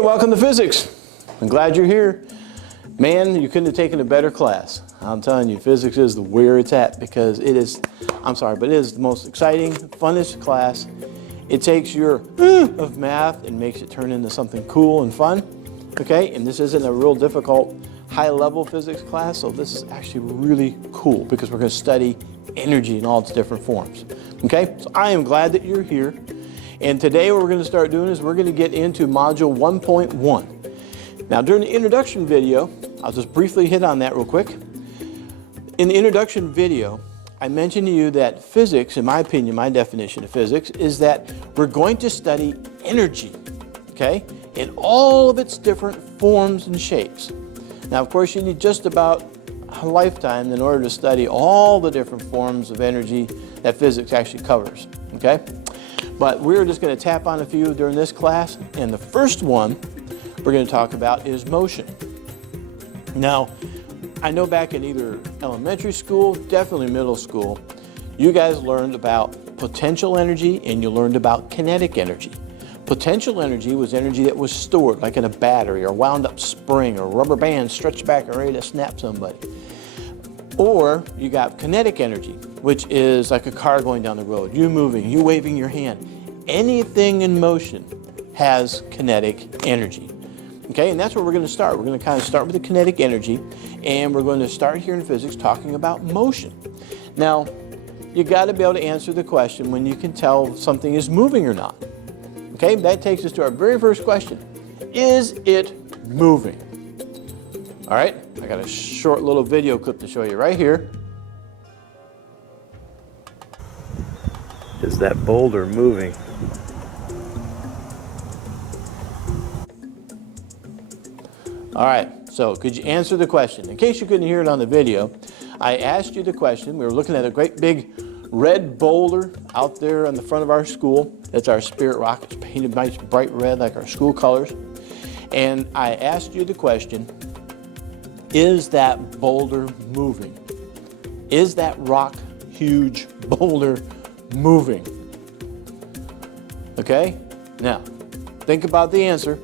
Hey, welcome to physics. I'm glad you're here. Man, you couldn't have taken a better class. I'm telling you, physics is where it's at because it is, I'm sorry, but it is the most exciting, funnest class. It takes your of math and makes it turn into something cool and fun. Okay, and this isn't a real difficult high-level physics class, so this is actually really cool because we're going to study energy in all its different forms. Okay, so I am glad that you're here. And today what we're going to start doing is we're going to get into module 1.1. Now during the introduction video, I'll just briefly hit on that real quick. In the introduction video, I mentioned to you that physics, in my opinion, my definition of physics, is that we're going to study energy, okay, in all of its different forms and shapes. Now, of course, you need just about a lifetime in order to study all the different forms of energy that physics actually covers, okay? But we're just going to tap on a few during this class, and the first one we're going to talk about is motion. Now, I know back in either elementary school, definitely middle school, you guys learned about potential energy and you learned about kinetic energy. Potential energy was energy that was stored, like in a battery or wound up spring or rubber band stretched back and ready to snap somebody. Or you got kinetic energy, which is like a car going down the road, you moving, you waving your hand. Anything in motion has kinetic energy. Okay, and that's where we're going to start. We're going to kind of start with the kinetic energy, and we're going to start here in physics talking about motion. Now, you got to be able to answer the question when you can tell if something is moving or not. Okay, that takes us to our very first question. Is it moving? All right, I got a short little video clip to show you right here. Is that boulder moving? All right, so could you answer the question? In case you couldn't hear it on the video, I asked you the question. We were looking at a great big red boulder out there on the front of our school. That's our spirit rock. It's painted nice bright red like our school colors. And I asked you the question, is that boulder moving? Is that rock, huge boulder, moving? Okay, now think about the answer.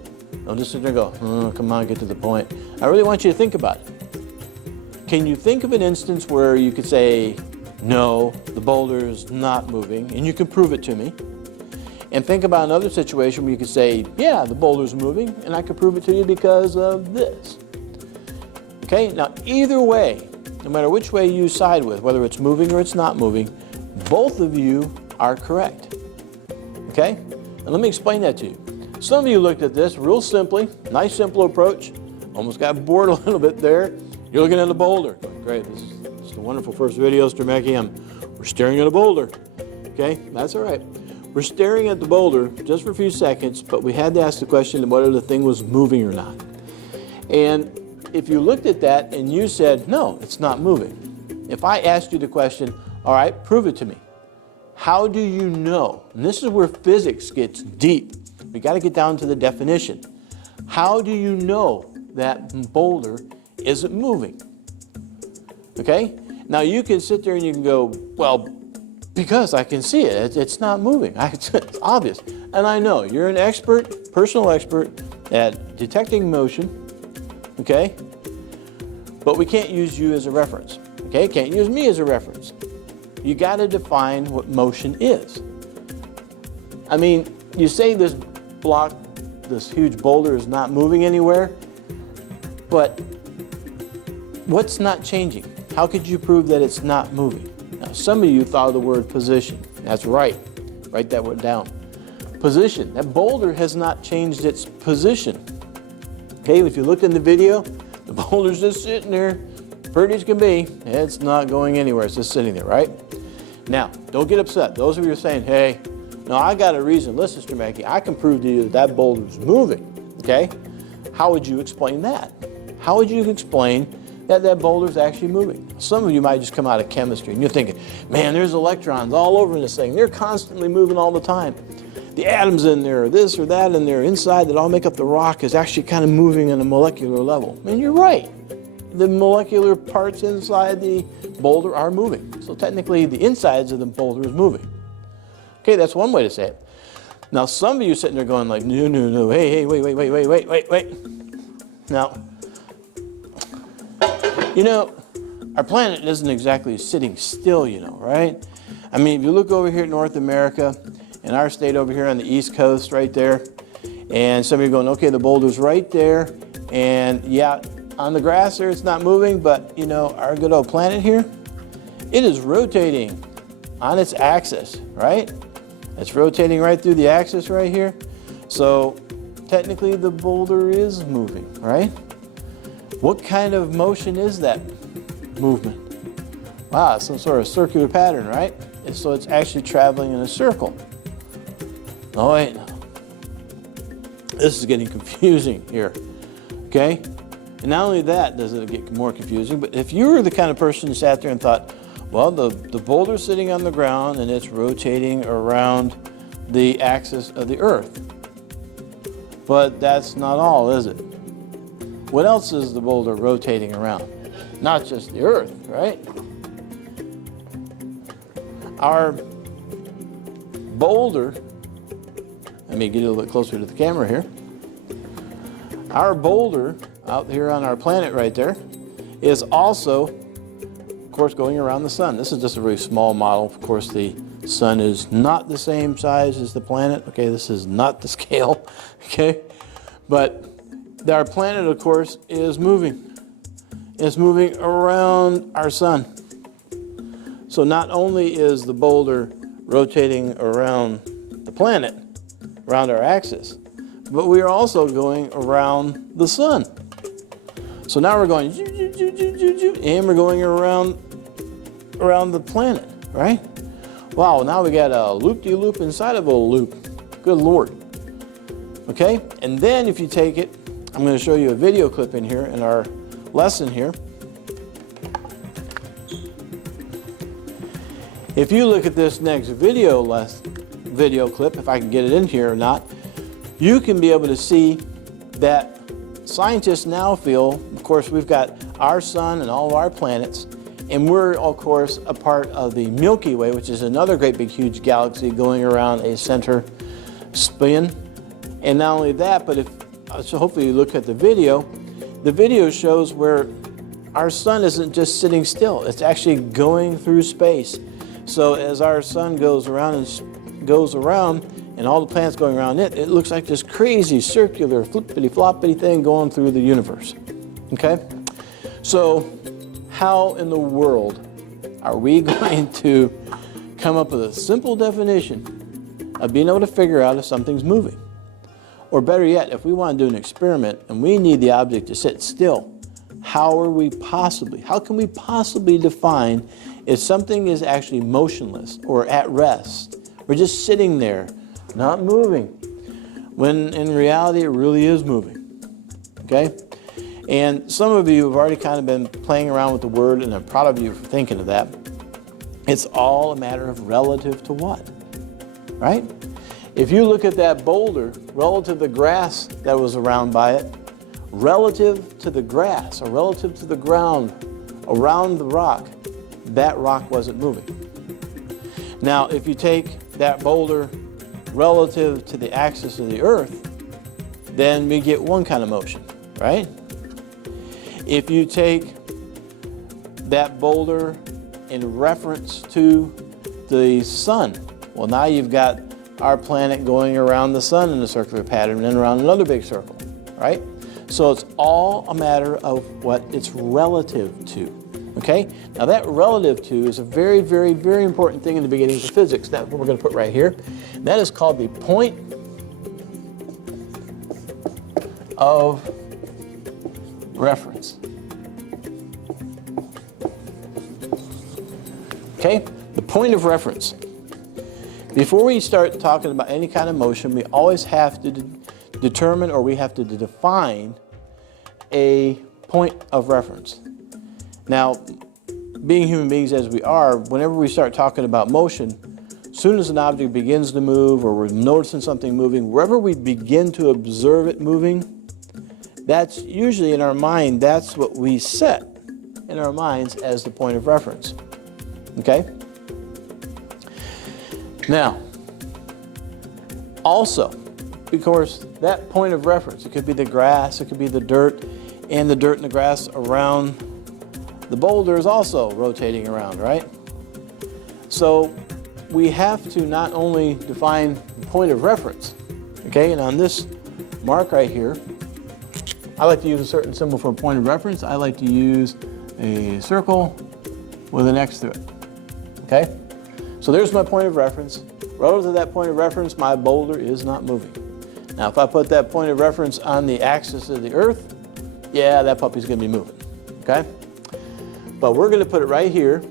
Don't just sit there and go, oh, come on, get to the point. I really want you to think about it. Can you think of an instance where you could say, no, the boulder is not moving, and you can prove it to me? And think about another situation where you could say, yeah, the boulder's moving, and I could prove it to you because of this. Okay, now either way, no matter which way you side with, whether it's moving or it's not moving, both of you are correct. Okay, and let me explain that to you. Some of you looked at this real simply, nice simple approach, almost got bored a little bit there. You're looking at a boulder. Great, this is the wonderful first video, Mr. Mackey. We're staring at a boulder. Okay, that's all right. We're staring at the boulder just for a few seconds, but we had to ask the question whether the thing was moving or not. And if you looked at that and you said, no, it's not moving. If I asked you the question, all right, prove it to me. How do you know? And this is where physics gets deep. We got to get down to the definition. How do you know that boulder isn't moving? Okay? Now you can sit there and you can go, well, because I can see it. It's not moving. It's obvious. And I know you're an expert, personal expert at detecting motion. Okay? But we can't use you as a reference. Okay? Can't use me as a reference. You got to define what motion is. I mean, you say this block, this huge boulder is not moving anywhere, but what's not changing? How could you prove that it's not moving? Now, some of you thought of the word position. That's right. Write that word down. Position. That boulder has not changed its position. Okay, if you looked in the video, the boulder's just sitting there, pretty as can be. It's not going anywhere. It's just sitting there, right? Now, don't get upset. Those of you who are saying, hey, no, I got a reason. Listen, Mr. Mackey, I can prove to you that that boulder's moving, okay? How would you explain that? How would you explain that that boulder's actually moving? Some of you might just come out of chemistry and you're thinking, man, there's electrons all over in this thing. They're constantly moving all the time. The atoms in there, or this or that in there, inside that all make up the rock is actually kind of moving on a molecular level. And you're right. The molecular parts inside the boulder are moving. So technically the insides of the boulder is moving. Okay, that's one way to say it. Now, some of you sitting there going like, no, no, no, hey, wait. Now, you know, our planet isn't exactly sitting still, you know, right? I mean, if you look over here at North America, and our state over here on the East Coast right there, and some of you are going, okay, the boulder's right there, and yeah, on the grass there it's not moving, but you know, our good old planet here, it is rotating on its axis, right? It's rotating right through the axis right here. So technically the boulder is moving, right? What kind of motion is that movement? Wow, some sort of circular pattern, right? And so it's actually traveling in a circle. Oh wait, no. This is getting confusing here, okay? And not only that does it get more confusing, but if you were the kind of person who sat there and thought, well, the boulder's sitting on the ground and it's rotating around the axis of the Earth. But that's not all, is it? What else is the boulder rotating around? Not just the Earth, right? Our boulder, let me get a little bit closer to the camera here. Our boulder out here on our planet right there is also, of course, going around the sun. This is just a very small model. Of course, the sun is not the same size as the planet. Okay, this is not the scale. Okay, but our planet, of course, is moving. It's moving around our sun. So not only is the boulder rotating around the planet, around our axis, but we are also going around the sun. So now we're going, and we're going around the planet, right? Wow, now we got a loop-de-loop inside of a loop. Good Lord. Okay, and then if you take it, I'm going to show you a video clip in here in our lesson here. If you look at this next video clip, if I can get it in here or not, you can be able to see that scientists now feel, of course, we've got our sun and all of our planets, and we're, of course, a part of the Milky Way, which is another great big huge galaxy going around a center spin. And not only that, but so hopefully you look at the video shows where our sun isn't just sitting still, it's actually going through space. So as our sun goes around and all the planets going around it, it looks like this crazy circular flippity-floppity thing going through the universe. Okay? So how in the world are we going to come up with a simple definition of being able to figure out if something's moving? Or better yet, if we want to do an experiment and we need the object to sit still, how can we possibly define if something is actually motionless or at rest or just sitting there, not moving, when in reality it really is moving, okay? And some of you have already kind of been playing around with the word, and I'm proud of you for thinking of that. It's all a matter of relative to what, right? If you look at that boulder relative to the grass that was around by it, relative to the grass or relative to the ground around the rock, that rock wasn't moving. Now, if you take that boulder relative to the axis of the Earth, then we get one kind of motion, right? If you take that boulder in reference to the sun, well, now you've got our planet going around the sun in a circular pattern and then around another big circle, right? So it's all a matter of what it's relative to, okay? Now that relative to is a very, very, very important thing in the beginnings of physics. That's what we're going to put right here. And that is called the point of reference. Okay? The point of reference. Before we start talking about any kind of motion, we always have to determine, or we have to define a point of reference. Now, being human beings as we are, whenever we start talking about motion, as soon as an object begins to move or we're noticing something moving, wherever we begin to observe it moving, that's usually in our mind, that's what we set in our minds as the point of reference. Okay? Now, Also, because that point of reference, it could be the grass, it could be the dirt, and the dirt and the grass around the boulder is also rotating around, right? So we have to not only define the point of reference, okay, and on this mark right here, I like to use a certain symbol for a point of reference. I like to use a circle with an X through it, okay? So there's my point of reference. Relative to that point of reference, my boulder is not moving. Now, if I put that point of reference on the axis of the Earth, yeah, that puppy's gonna be moving, okay? But we're gonna put it right here.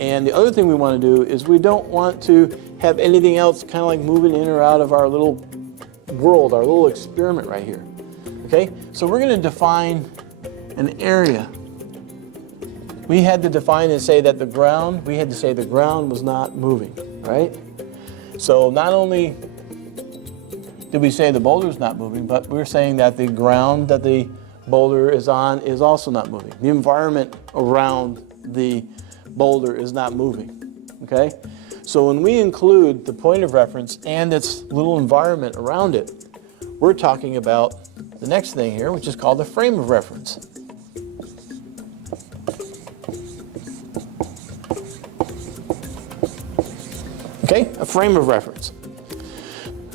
And the other thing we wanna do is we don't want to have anything else kind of like moving in or out of our little world, our little experiment right here, okay? So we're gonna define an area. We had to define and say that the ground was not moving, right? So not only did we say the boulder is not moving, but we're saying that the ground that the boulder is on is also not moving. The environment around the boulder is not moving, okay? So when we include the point of reference and its little environment around it, we're talking about the next thing here, which is called the frame of reference. Okay, a frame of reference.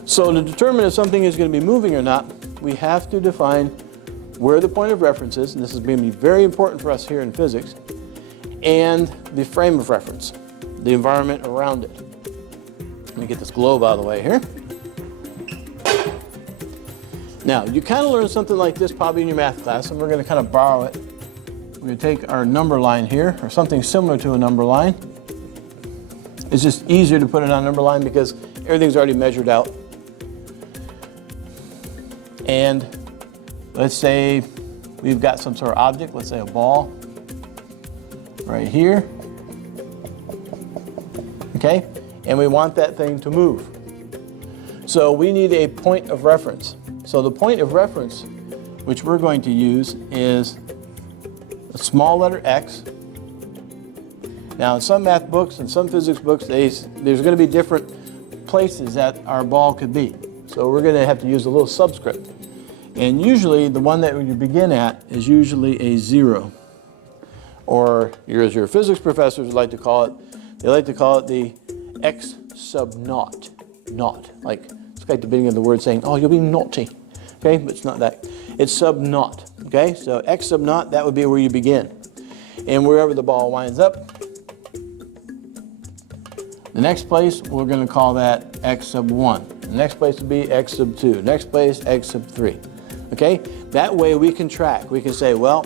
So to determine if something is going to be moving or not, we have to define where the point of reference is, and this is going to be very important for us here in physics, and the frame of reference, the environment around it. Let me get this globe out of the way here. Now, you kind of learned something like this probably in your math class, and we're going to kind of borrow it. We're going to take our number line here, or something similar to a number line. It's just easier to put it on a number line because everything's already measured out. And let's say we've got some sort of object, let's say a ball, right here, okay? And we want that thing to move. So we need a point of reference. So the point of reference, which we're going to use, is a small letter X. Now in some math books and some physics books, there's going to be different places that our ball could be. So we're going to have to use a little subscript. And usually the one that you begin at is usually a 0. Or as your physics professors like to call it, they like to call it the X sub naught. Naught. Like, it's like the beginning of the word saying, oh, you'll be naughty. Okay, but it's not that. It's sub naught. Okay, so X sub naught, that would be where you begin. And wherever the ball winds up, the next place, we're going to call that X sub 1. The next place would be X sub 2. Next place, X sub 3. Okay? That way we can track. We can say, well,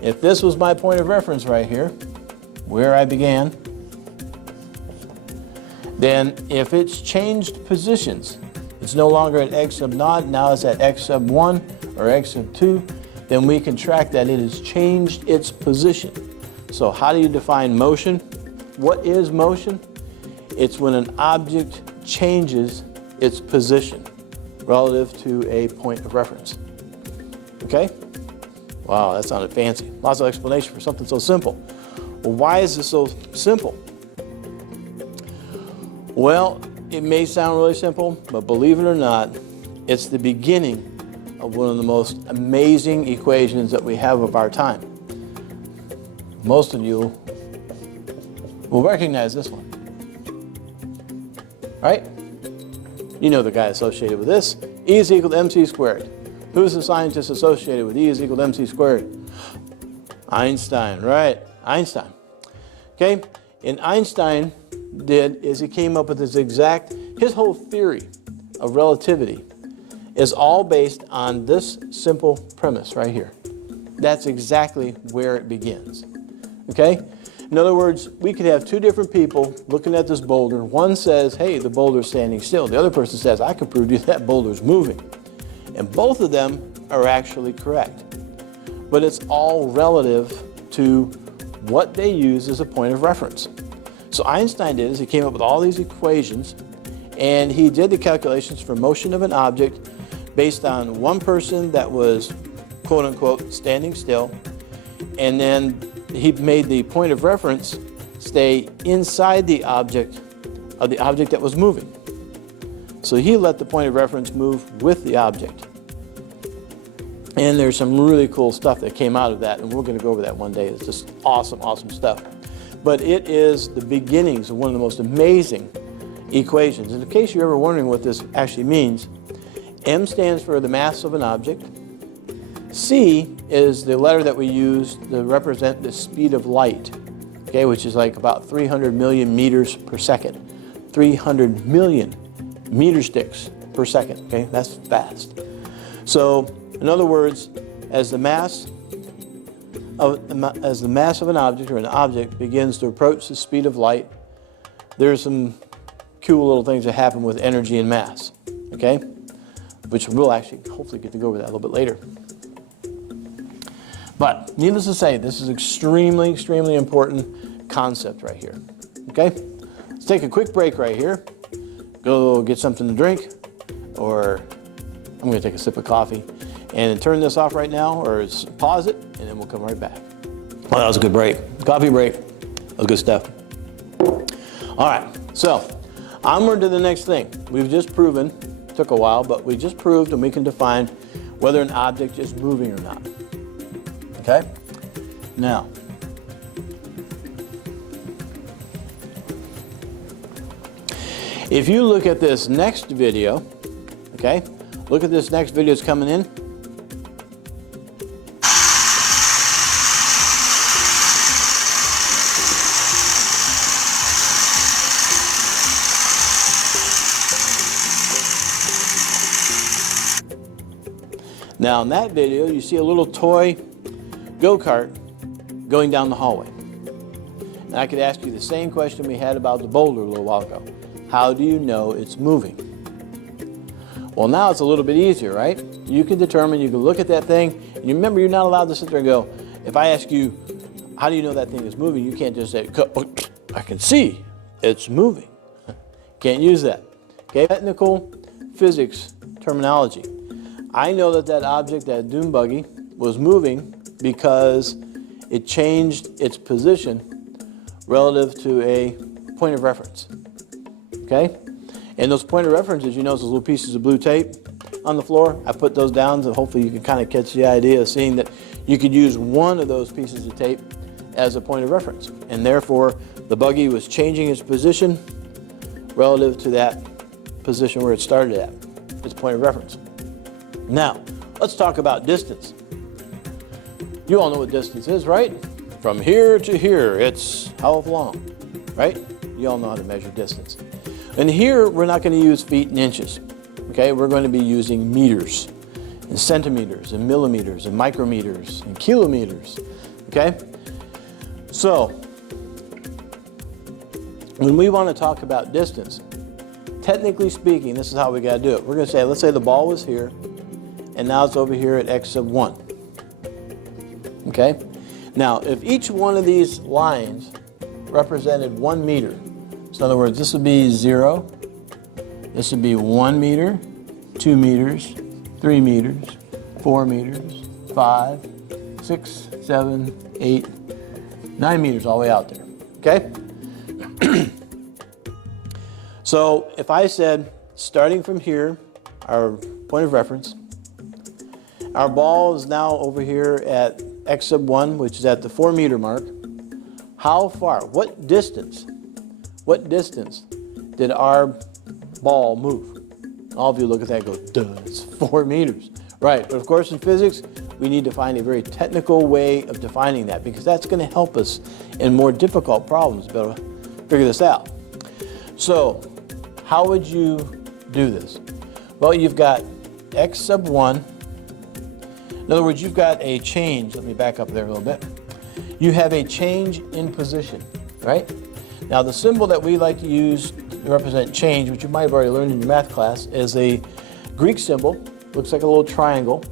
if this was my point of reference right here, where I began, then if it's changed positions, it's no longer at X sub naught, now it's at X sub 1 or X sub 2, then we can track that it has changed its position. So how do you define motion? What is motion? It's when an object changes its position relative to a point of reference. Okay? Wow, that sounded fancy. Lots of explanation for something so simple. Well, why is this so simple? Well, it may sound really simple, but believe it or not, it's the beginning of one of the most amazing equations that we have of our time. Most of you will recognize this one. Right? You know the guy associated with this. E is equal to mc squared. Who's the scientist associated with E is equal to mc squared? Einstein, right? Einstein. Okay? And Einstein he came up with his whole theory of relativity is all based on this simple premise right here. That's exactly where it begins. Okay? In other words, we could have two different people looking at this boulder. One says, hey, the boulder's standing still. The other person says, I can prove to you that boulder's moving. And both of them are actually correct. But it's all relative to what they use as a point of reference. So Einstein did is he came up with all these equations, and he did the calculations for motion of an object based on one person that was, quote unquote, standing still, and then he made the point of reference stay inside the object that was moving. So he let the point of reference move with the object. And there's some really cool stuff that came out of that, and we're going to go over that one day. It's just awesome, awesome stuff. But it is the beginnings of one of the most amazing equations. In case you're ever wondering what this actually means, M stands for the mass of an object. C is the letter that we use to represent the speed of light, okay, which is like about 300 million meters per second. 300 million meter sticks per second, okay? That's fast. So, in other words, as the mass of an object, or an object begins to approach the speed of light, there's some cool little things that happen with energy and mass, okay? Which we'll actually hopefully get to go over that a little bit later. But needless to say, this is extremely, extremely important concept right here, okay? Let's take a quick break right here. Go get something to drink, or I'm going to take a sip of coffee and turn this off right now, or pause it, and then we'll come right back. Well, that was a good break. Coffee break. That was good stuff. All right, so onward to the next thing. We've just proven, took a while, but we just proved, and we can define whether an object is moving or not. Okay? Now, if you look at this next video, okay, look at this next video that's coming in. Now in that video, you see a little toy go-kart going down the hallway. And I could ask you the same question we had about the boulder a little while ago. How do you know it's moving? Well, now it's a little bit easier, right? You can determine, you can look at that thing, and you remember you're not allowed to sit there and go, if I ask you, how do you know that thing is moving? You can't just say, oh, I can see it's moving. Can't use that. Okay, technical physics terminology. I know that that object, that dune buggy, was moving because it changed its position relative to a point of reference. Okay? And those point of references, you notice those little pieces of blue tape on the floor? I put those down so hopefully you can kind of catch the idea of seeing that you could use one of those pieces of tape as a point of reference. And therefore, the buggy was changing its position relative to that position where it started at, its point of reference. Now, let's talk about distance. You all know what distance is, right? From here to here, it's how long, right? You all know how to measure distance. And here, we're not going to use feet and inches, okay? We're going to be using meters, and centimeters, and millimeters, and micrometers, and kilometers, okay? So, when we want to talk about distance, technically speaking, this is how we got to do it. We're going to say, let's say the ball was here, and now it's over here at x sub 1. Okay? Now, if each one of these lines represented 1 meter, so in other words, this would be 0, this would be 1 meter, 2 meters, 3 meters, 4 meters, 5, 6, 7, 8, 9 meters all the way out there. Okay? So if I said, starting from here, our point of reference, our ball is now over here at x sub 1, which is at the 4 meter mark. How far, what distance did our ball move? All of you look at that and go, duh, it's 4 meters. Right, but of course in physics, we need to find a very technical way of defining that, because that's going to help us in more difficult problems to be able to figure this out. So, how would you do this? Well, you've got x sub 1. In other words, you've got a change. Let me back up there a little bit. You have a change in position, right? Now, the symbol that we like to use to represent change, which you might have already learned in your math class, is a Greek symbol. Looks like a little triangle.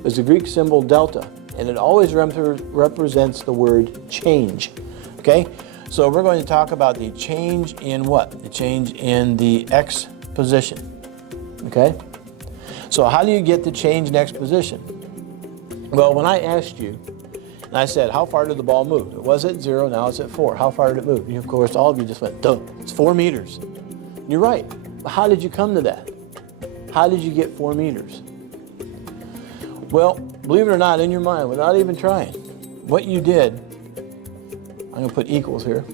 There's a Greek symbol delta, and it always represents the word change, okay? So we're going to talk about the change in what? The change in the x position, okay? So how do you get the change in x position? Well, when I asked you, and I said, how far did the ball move? It was at 0, now it's at 4. How far did it move? And of course, all of you just went, duh, it's 4 meters. You're right. But how did you come to that? How did you get 4 meters? Well, believe it or not, in your mind, without even trying, what you did, I'm going to put equals here,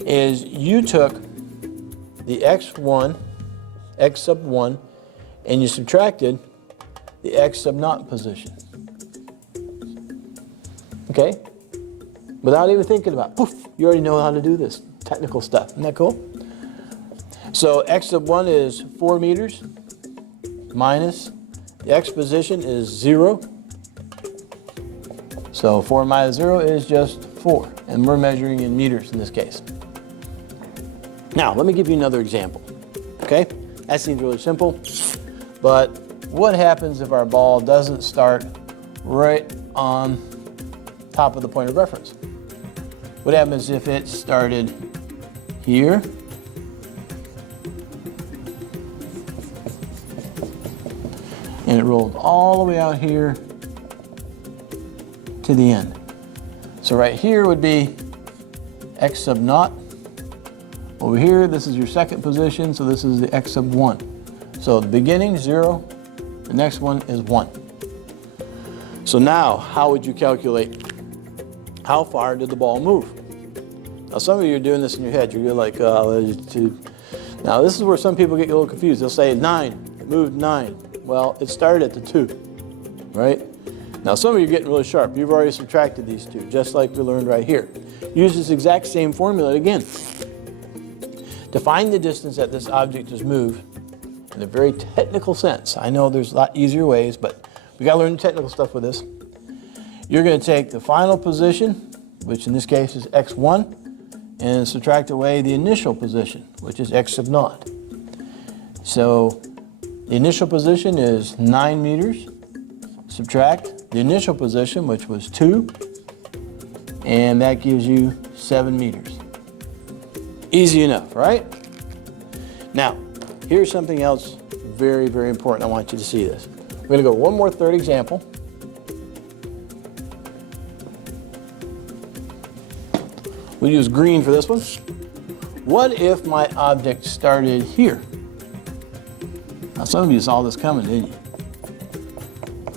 is you took the x1, x sub 1, and you subtracted the x sub naught position. Okay? Without even thinking about it. Poof, you already know how to do this technical stuff. Isn't that cool? So x sub 1 is 4 meters minus the x position is 0. So 4 minus 0 is just 4. And we're measuring in meters in this case. Now, let me give you another example. Okay? That seems really simple. But what happens if our ball doesn't start right on top of the point of reference? What happens if it started here? And it rolled all the way out here to the end. So right here would be x sub naught. Over here, this is your second position, so this is the x sub 1. So the beginning, 0. The next one is 1. So now, how would you calculate how far did the ball move? Now, some of you are doing this in your head. You're like, now this is where some people get a little confused. They'll say 9, it moved 9. Well, it started at the 2, right? Now, some of you are getting really sharp. You've already subtracted these 2, just like we learned right here. Use this exact same formula again. To find the distance that this object has moved in a very technical sense. I know there's a lot easier ways, but we got to learn the technical stuff with this. You're going to take the final position, which in this case is x1, and subtract away the initial position, which is x sub naught. So the initial position is 9 meters. Subtract the initial position, which was 2, and that gives you 7 meters. Easy enough, right? Now, here's something else very, very important. I want you to see this. We're going to go one more third example. We'll use green for this one. What if my object started here? Now, some of you saw this coming, didn't you?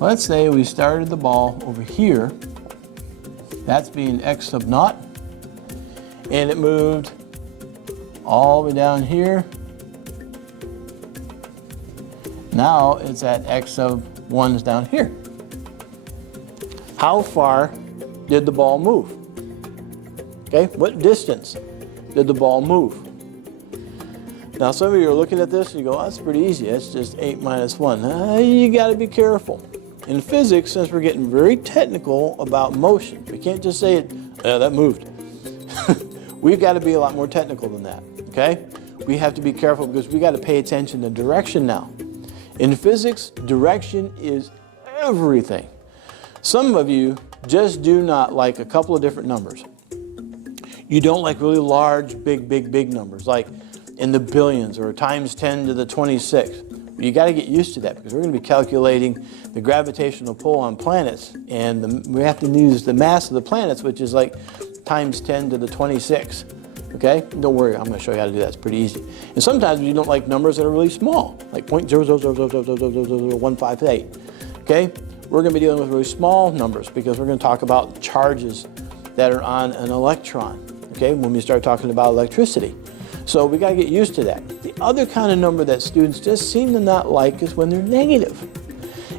Let's say we started the ball over here. That's being x sub naught. And it moved all the way down here. Now it's at x sub 1's down here. How far did the ball move? Okay, what distance did the ball move? Now some of you are looking at this and you go, oh, that's pretty easy. That's just 8 minus 1. You got to be careful. In physics, since we're getting very technical about motion, we can't just say that moved. We've got to be a lot more technical than that, okay? We have to be careful because we got to pay attention to direction now. In physics, direction is everything. Some of you just do not like a couple of different numbers. You don't like really large, big numbers, like in the billions or times 10 to the 26. You got to get used to that because we're going to be calculating the gravitational pull on planets, and we have to use the mass of the planets, which is like times 10 to the 26. Okay? Don't worry, I'm going to show you how to do that. It's pretty easy. And sometimes you don't like numbers that are really small, like 0.000000158. Okay? We're going to be dealing with really small numbers because we're going to talk about charges that are on an electron. Okay? When we start talking about electricity. So we got to get used to that. The other kind of number that students just seem to not like is when they're negative.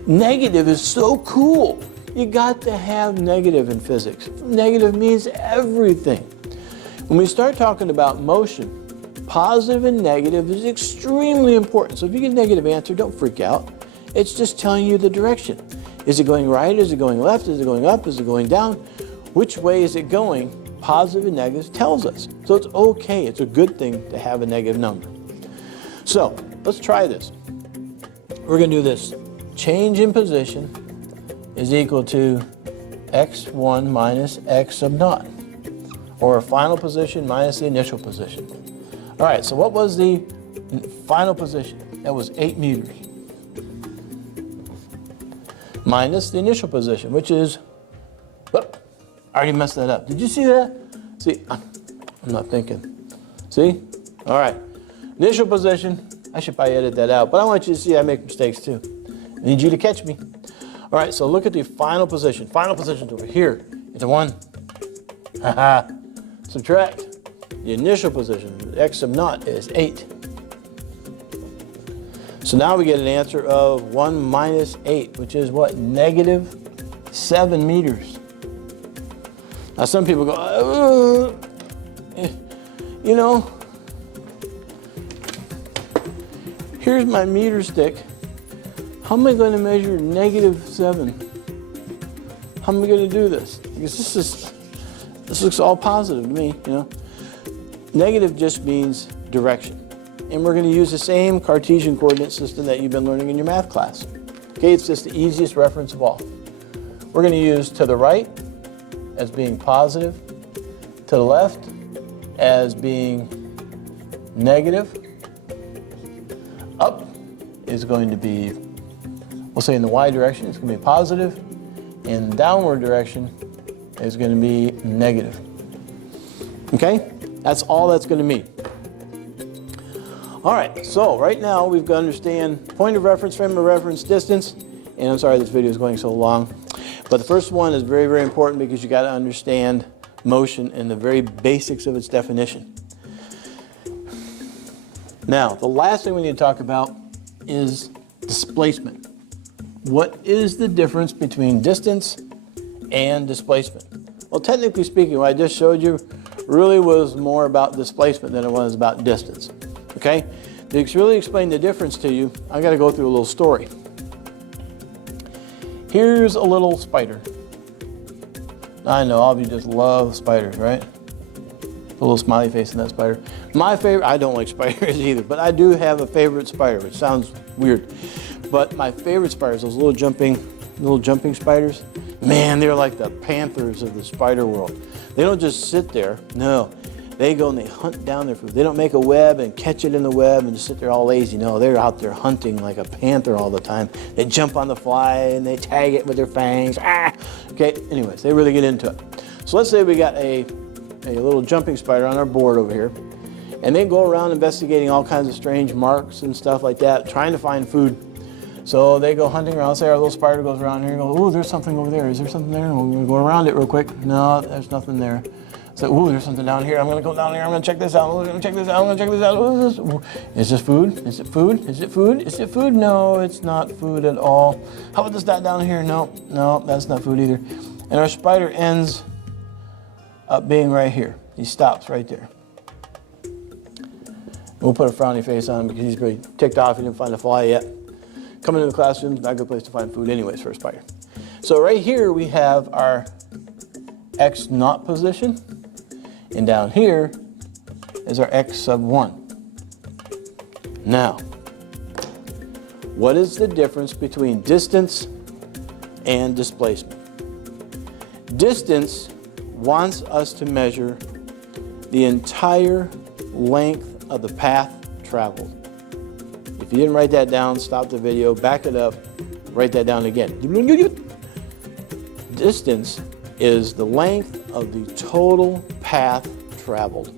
Negative is so cool. You got to have negative in physics. Negative means everything. When we start talking about motion, positive and negative is extremely important. So if you get a negative answer, don't freak out. It's just telling you the direction. Is it going right? Is it going left? Is it going up? Is it going down? Which way is it going? Positive and negative tells us. So it's okay. It's a good thing to have a negative number. So let's try this. We're going to do this. Change in position is equal to x1 minus x sub naught, or final position minus the initial position. All right, so what was the final position? That was 8 meters. Minus the initial position, which is, I already messed that up. Did you see that? See, I'm not thinking. See? All right. Initial position I should probably edit that out, but I want you to see I make mistakes too. I need you to catch me. All right, so look at the final position. Final position's over here. It's a 1. Haha. Subtract. The initial position, x sub naught, is 8. So now we get an answer of 1 minus 8, which is what? Negative 7 meters. Now some people go, you know, here's my meter stick. How am I going to measure negative 7? How am I going to do this? Because this looks all positive to me, you know. Negative just means direction. And we're going to use the same Cartesian coordinate system that you've been learning in your math class. Okay, it's just the easiest reference of all. We're going to use to the right as being positive, to the left as being negative, up is going to be, we'll say in the y direction, it's going to be positive, and downward direction is going to be negative. Okay? That's all that's going to mean. All right, so right now we've got to understand point of reference, frame of reference, distance, and I'm sorry this video is going so long, but the first one is very, very important because you got to understand motion and the very basics of its definition. Now, the last thing we need to talk about is displacement. What is the difference between distance and displacement? Well, technically speaking, what I just showed you really was more about displacement than it was about distance. Okay? To really explain the difference to you, I got to go through a little story. Here's a little spider. I know all of you just love spiders, right? A little smiley face in that spider. My favorite, I don't like spiders either, but I do have a favorite spider, which sounds weird. But my favorite spiders, those little jumping spiders, man, they're like the panthers of the spider world. They don't just sit there, no. They go and they hunt down their food. They don't make a web and catch it in the web and just sit there all lazy. No, they're out there hunting like a panther all the time. They jump on the fly and they tag it with their fangs. Ah! Okay, anyways, they really get into it. So let's say we got a little jumping spider on our board over here, and they go around investigating all kinds of strange marks and stuff like that, trying to find food. So they go hunting around. Say our little spider goes around here and goes, oh, there's something over there. Is there something there? And we're going to go around it real quick. No, there's nothing there. So, oh, there's something down here. I'm going to go down here. I'm going to check this out. I'm going to check this out. I'm going to check this out. What is this? Is this food? Is it food? Is it food? Is it food? No, it's not food at all. How about this dot down here? No, that's not food either. And our spider ends up being right here. He stops right there. We'll put a frowny face on him because he's really ticked off. He didn't find a fly yet. Coming into the classroom is not a good place to find food anyways for a spider. So right here we have our x naught position, and down here is our x sub 1. Now, what is the difference between distance and displacement? Distance wants us to measure the entire length of the path traveled. If you didn't write that down, stop the video, back it up, write that down again. Distance is the length of the total path traveled.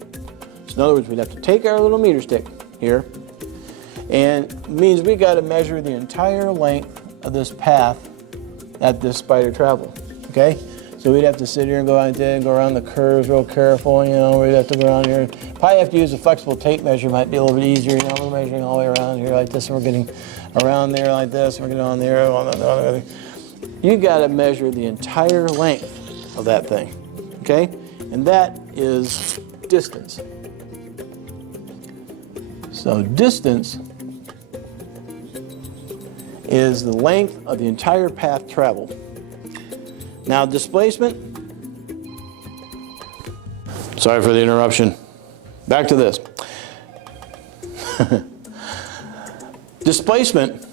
So in other words, we'd have to take our little meter stick here, and it means we got to measure the entire length of this path that this spider traveled. Okay? So we'd have to sit here and go out there and go around the curves real careful, you know, we'd have to go around here. Probably have to use a flexible tape measure, might be a little bit easier, you know, we're measuring all the way around here like this, and we're getting around there like this, and we're getting on there, on there. You gotta measure the entire length of that thing, okay? And that is distance. So distance is the length of the entire path traveled. Now displacement, sorry for the interruption. Back to this. Displacement,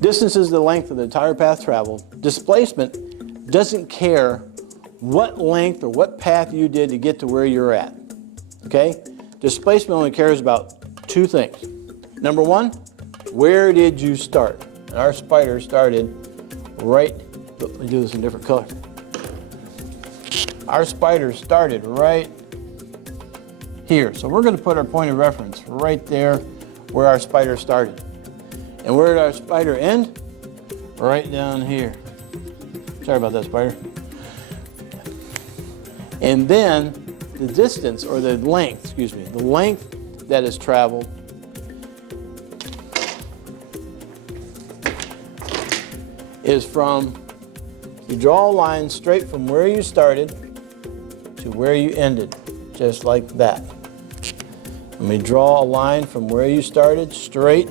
distance is the length of the entire path traveled. Displacement doesn't care what length or what path you did to get to where you're at. Okay? Displacement only cares about two things. Number one, where did you start? And our spider started right, let me do this in a different color. Our spider started right here. So we're going to put our point of reference right there where our spider started. And where did our spider end? Right down here. Sorry about that, spider. And then the distance, or the length, the length that is traveled is from, you draw a line straight from where you started to where you ended, just like that. Let me draw a line from where you started straight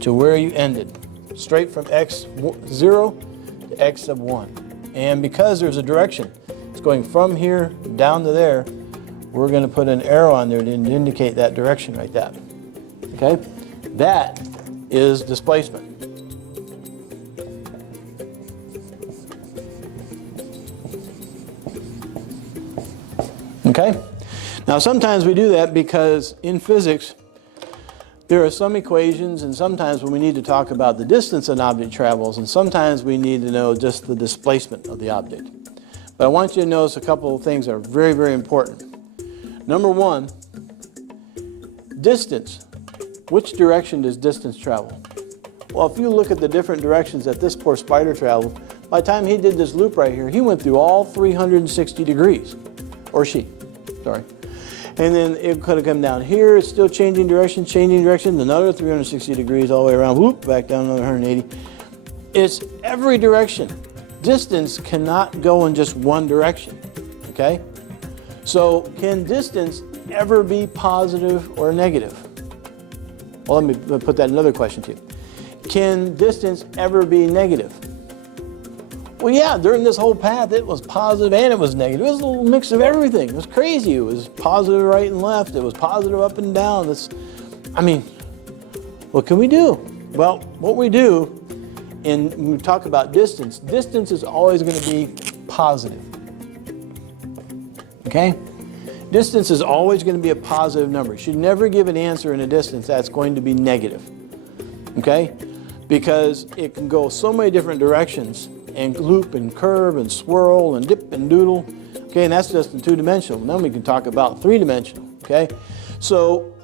to where you ended, straight from x0 to x sub 1. And because there's a direction, it's going from here down to there, we're going to put an arrow on there to indicate that direction right there. Okay? That is displacement. Okay? Now sometimes we do that because in physics there are some equations, and sometimes when we need to talk about the distance an object travels, and sometimes we need to know just the displacement of the object. But I want you to notice a couple of things that are very, very important. Number one, distance. Which direction does distance travel? Well, if you look at the different directions that this poor spider traveled, by the time he did this loop right here, he went through all 360 degrees. Or she, sorry. And then it could have come down here, it's still changing direction, another 360 degrees all the way around, whoop, back down another 180. It's every direction. Distance cannot go in just one direction, okay? So can distance ever be positive or negative? Well, let me put that another question to you. Can distance ever be negative? Well, yeah, during this whole path, it was positive and it was negative. It was a little mix of everything. It was crazy. It was positive right and left. It was positive up and down. What can we do? Well, what we do, when we talk about distance, distance is always going to be positive. Okay? Distance is always going to be a positive number. You should never give an answer in a distance that's going to be negative. Okay? Because it can go so many different directions, and loop and curve and swirl and dip and doodle. Okay, and that's just in two-dimensional. Then we can talk about three-dimensional. Okay, so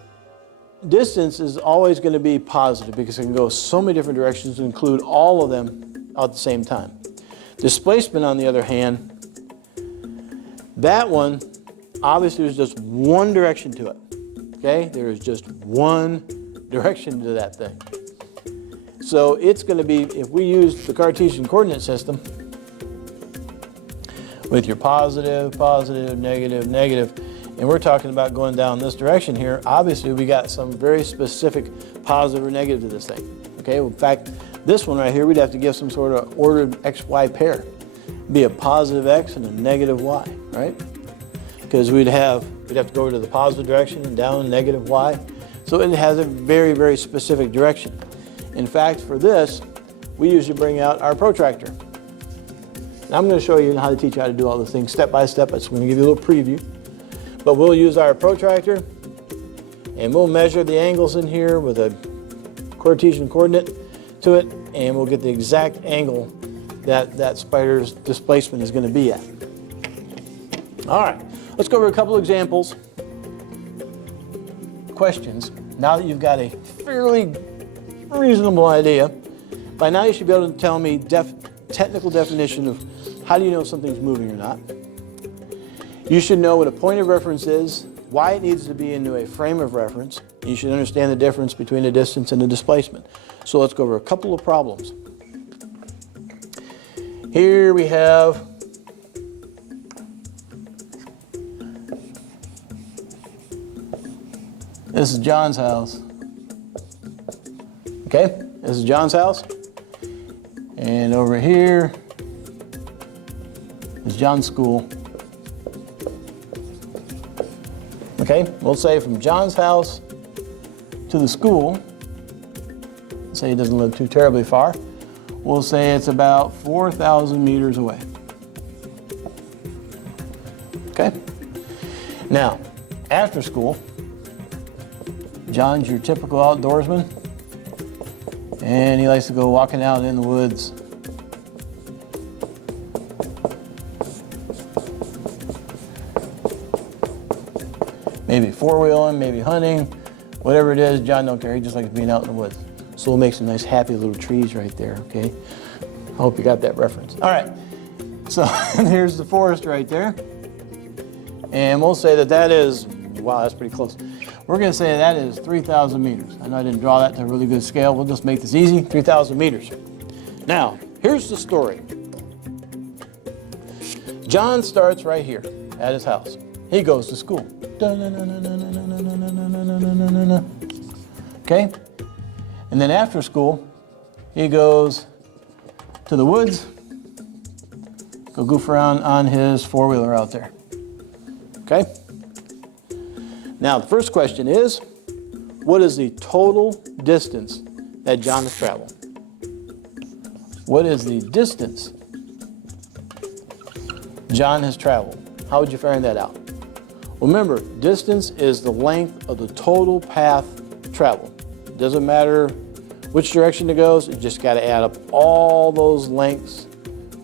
distance is always going to be positive because it can go so many different directions and include all of them at the same time. Displacement, on the other hand, that one, obviously there's just one direction to it. Okay, there is just one direction to that thing. So it's going to be, if we use the Cartesian coordinate system with your positive, positive, negative, negative, and we're talking about going down this direction here, obviously we got some very specific positive or negative to this thing. Okay, well, in fact, this one right here, we'd have to give some sort of ordered XY pair. It'd be a positive X and a negative Y, right? Because we'd have to go over to the positive direction and down negative Y. So it has a very, very specific direction. In fact, for this, we usually bring out our protractor. Now I'm going to show you how to teach you how to do all these things step by step. I'm going to give you a little preview. But we'll use our protractor, and we'll measure the angles in here with a Cartesian coordinate to it, and we'll get the exact angle that that spider's displacement is going to be at. All right, let's go over a couple examples, questions. Now that you've got a fairly reasonable idea, by now you should be able to tell me technical definition of how do you know something's moving or not. You should know what a point of reference is, why it needs to be into a frame of reference. You should understand the difference between a distance and a displacement. So let's go over a couple of problems. Here we have this is John's house. Okay, this is John's house. And over here is John's school. Okay, we'll say from John's house to the school, say he doesn't live too terribly far, we'll say it's about 4,000 meters away. Okay? Now, after school, John's your typical outdoorsman, and he likes to go walking out in the woods. Maybe four-wheeling, maybe hunting, Whatever it is, John don't care. He just likes being out in the woods. So we'll make some nice happy little trees right there, okay? I hope you got that reference. All right, so here's the forest right there. And we'll say that that is, wow, that's pretty close. We're gonna say that is 3,000 meters. I know I didn't draw that to a really good scale. We'll just make this easy, 3,000 meters. Now, here's the story. John starts right here at his house. He goes to school. Okay? And then after school, he goes to the woods, go goof around on his four-wheeler out there. Okay? Now, the first question is, what is the total distance that John has traveled? What is the distance John has traveled? How would you find that out? Remember, distance is the length of the total path traveled. It doesn't matter which direction it goes, you just got to add up all those lengths.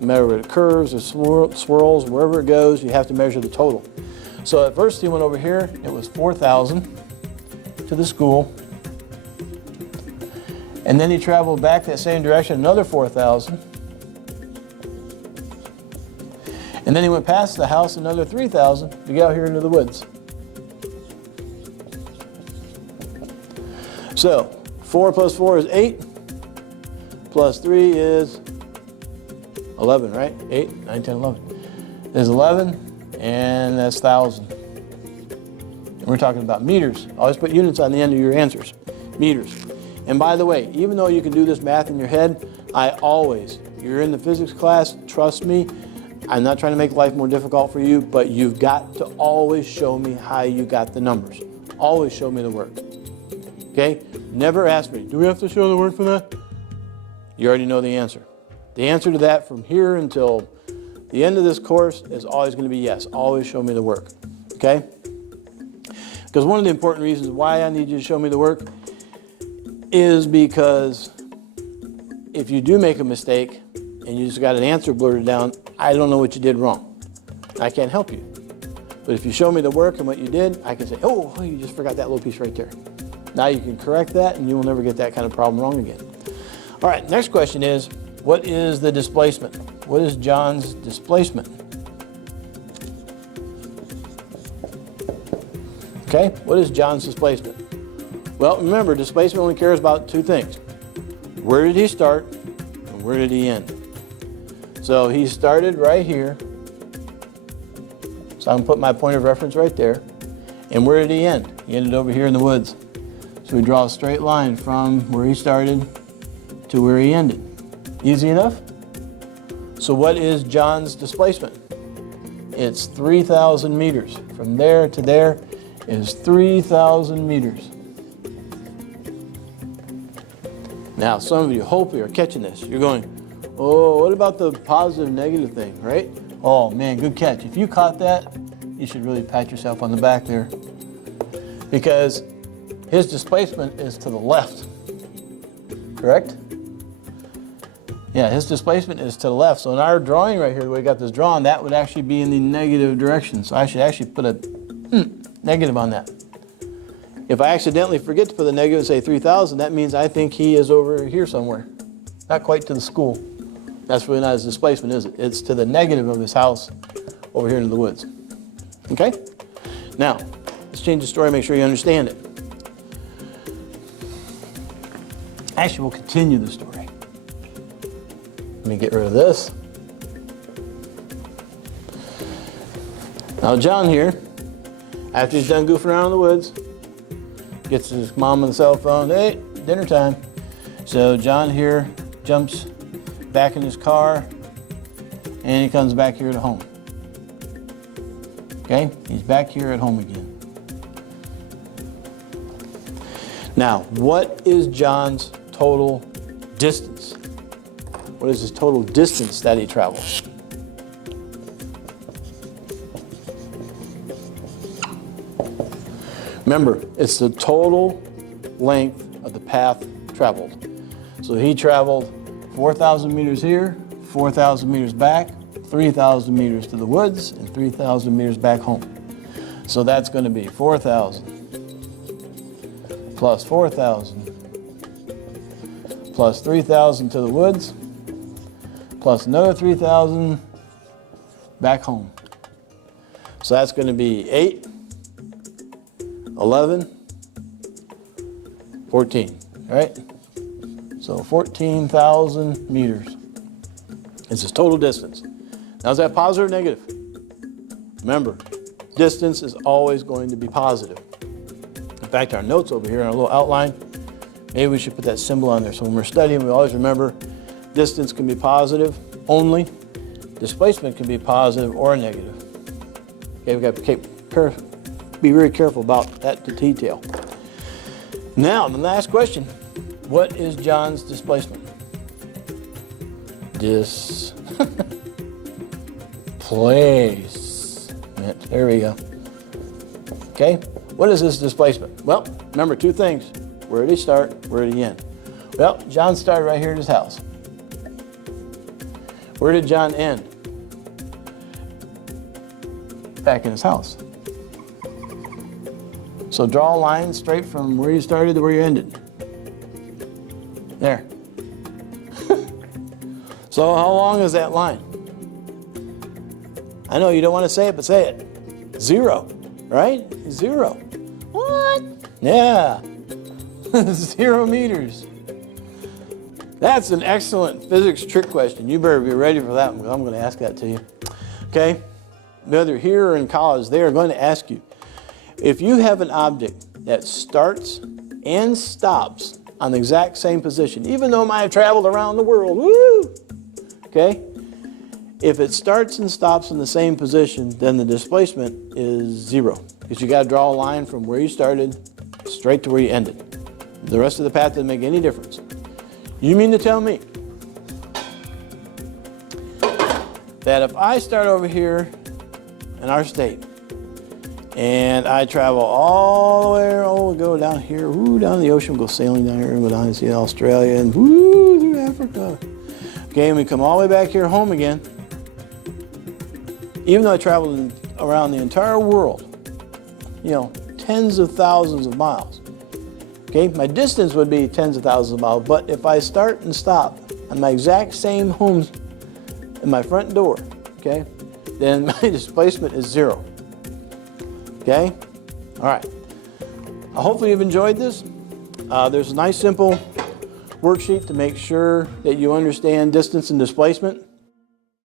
No matter whether it curves or swirls, wherever it goes, you have to measure the total. So at first he went over here, it was 4,000 to the school. And then he traveled back that same direction, another 4,000. And then he went past the house another 3,000 to get out here into the woods. So 4 plus 4 is 8, plus 3 is 11, right? 8, 9, 10, 11. There's 11, and that's 1,000. And we're talking about meters. Always put units on the end of your answers. Meters. And by the way, even though you can do this math in your head, you're in the physics class, trust me, I'm not trying to make life more difficult for you, but you've got to always show me how you got the numbers. Always show me the work. Okay? Never ask me, do we have to show the work for that? You already know the answer. The answer to that from here until the end of this course is always going to be yes. Always show me the work. Okay? Because one of the important reasons why I need you to show me the work is because if you do make a mistake and you just got an answer blurted down, I don't know what you did wrong. I can't help you. But if you show me the work and what you did, I can say, oh, you just forgot that little piece right there. Now you can correct that and you will never get that kind of problem wrong again. All right, next question is, what is the displacement? What is John's displacement? Okay, what is John's displacement? Well, remember, displacement only cares about two things. Where did he start and where did he end? So he started right here. So I'm going to put my point of reference right there. And where did he end? He ended over here in the woods. So we draw a straight line from where he started to where he ended. Easy enough? So what is John's displacement? It's 3,000 meters. From there to there is 3,000 meters. Now, some of you hopefully are catching this. You're going, oh, what about the positive, negative thing, right? Oh man, good catch. If you caught that, you should really pat yourself on the back there. Because his displacement is to the left, correct? Yeah, his displacement is to the left. So in our drawing right here, the way we got this drawn, that would actually be in the negative direction. So I should actually put a negative on that. If I accidentally forget to put the negative and say 3,000, that means I think he is over here somewhere. Not quite to the school. That's really not his displacement, is it? It's to the negative of his house over here in the woods. Okay? Now, let's change the story, make sure you understand it. Actually, we'll continue the story. Let me get rid of this. Now, John here, after he's done goofing around in the woods, gets his mom on the cell phone, hey, dinner time. So John here jumps back in his car and he comes back here to home. Okay, he's back here at home again. Now, what is John's total distance? What is his total distance that he traveled? Remember, it's the total length of the path traveled. So he traveled 4,000 meters here, 4,000 meters back, 3,000 meters to the woods, and 3,000 meters back home. So that's going to be 4,000 plus 4,000 plus 3,000 to the woods plus another 3,000 back home. So that's going to be 8, 11, 14, right? So 14,000 meters is his total distance. Now is that positive or negative? Remember, distance is always going to be positive. In fact, our notes over here in our little outline, maybe we should put that symbol on there. So when we're studying, we always remember distance can be positive only. Displacement can be positive or negative. Okay, we've got to be very careful about that detail. Now, the last question. What is John's displacement? Displacement. There we go. Okay, what is this displacement? Well, remember two things. Where did he start? Where did he end? Well, John started right here at his house. Where did John end? Back in his house. So draw a line straight from where you started to where you ended. There. So how long is that line? I know you don't want to say it, but say it. 0, right? 0. What? Yeah. 0 meters. That's an excellent physics trick question. You better be ready for that one, because I'm going to ask that to you. Okay? Whether here or in college, they are going to ask you, if you have an object that starts and stops on the exact same position, even though it might have traveled around the world, woo! Okay? If it starts and stops in the same position, then the displacement is 0. Because you got to draw a line from where you started straight to where you ended. The rest of the path doesn't make any difference. You mean to tell me that if I start over here in our state and I travel all the way, go down here, down the ocean, go sailing down here, and go down and see Australia, and through Africa. Okay, and we come all the way back here home again. Even though I traveled around the entire world, tens of thousands of miles. Okay, my distance would be tens of thousands of miles, but if I start and stop on my exact same home in my front door, okay, then my displacement is 0. Okay? All right. Hopefully you've enjoyed this. There's a nice simple worksheet to make sure that you understand distance and displacement.